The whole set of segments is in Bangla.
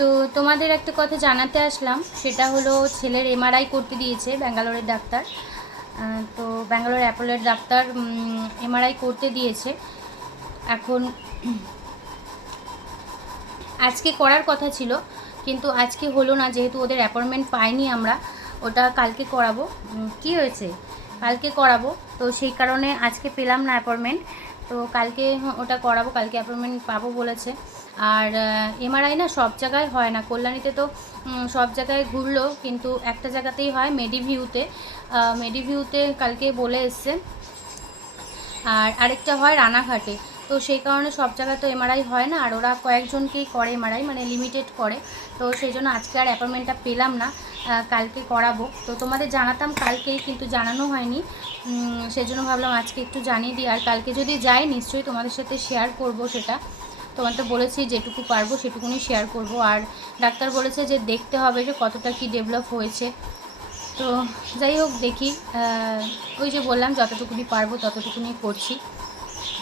তো তোমাদের একটা কথা জানাতে আসলাম, সেটা হলো ছেলের এমআরআই করতে দিয়েছে ব্যাঙ্গালোরের ডাক্তার। তো ব্যাঙ্গালোর অ্যাপোলোর ডাক্তার এমআরআই করতে দিয়েছে। এখন আজকে করার কথা ছিল, কিন্তু আজকে হলো না, যেহেতু ওদের অ্যাপয়েন্টমেন্ট পাইনি আমরা। ওটা কালকে করাবো। কি হয়েছে, কালকে করাবো, তো সেই কারণে আজকে পেলাম না অ্যাপয়েন্টমেন্ট। তো কালকে ওটা করাবো, কালকে অ্যাপয়েন্টমেন্ট পাবো বলেছে। আর এমআরআই না সব জায়গায় হয় না, কল্যাণীতে তো সব জায়গায় ঘুরলো, কিন্তু একটা জায়গাতেই হয়, মেডিভিউতে। মেডিভিউতে কালকে বলে এসছে। আর আরেকটা হয় রানাঘাটে। তো সেই কারণে সব জায়গায় তো এমআরআই হয় না, আর ওরা কয়েকজনকেই করে এমআরআই, মানে লিমিটেড করে। তো সেই জন্য আজকে আর অ্যাপয়েন্টমেন্টটা পেলাম না, কালকে করাবো। তো তোমাদের জানাতাম কালকেই, কিন্তু জানানো হয়নি। সেই জন্য ভাবলাম আজকে একটু জানিয়ে দিই। আর কালকে যদি যাই নিশ্চয়ই তোমাদের সাথে শেয়ার করব সেটা। তোমার তো বলেছি যেটুকু পারবো সেটুকুনি শেয়ার করব। আর ডাক্তার বলেছে যে দেখতে হবে যে কতটা কি ডেভেলপ হয়েছে। তো যাই হোক, দেখি। ওই যে বললাম যতটুকুনি পারবো ততটুকুনি করছি,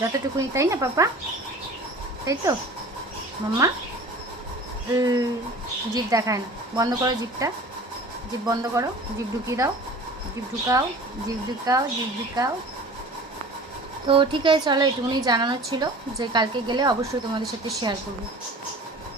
যতটুকুনি, তাই না পাপা? তাই তো মাম্মা? জিভ দেখায় না, বন্ধ করো জিভটা, জিভ বন্ধ করো, জিভ ঢুকিয়ে দাও, জিভ ঢুকাও, জিভ ঢুকাও, জিভ ঢুকাও। তো ঠিক আছে, চলো, এটুকুনি জানানোর ছিল যে কালকে গেলে অবশ্যই তোমাদের সাথে শেয়ার করবো।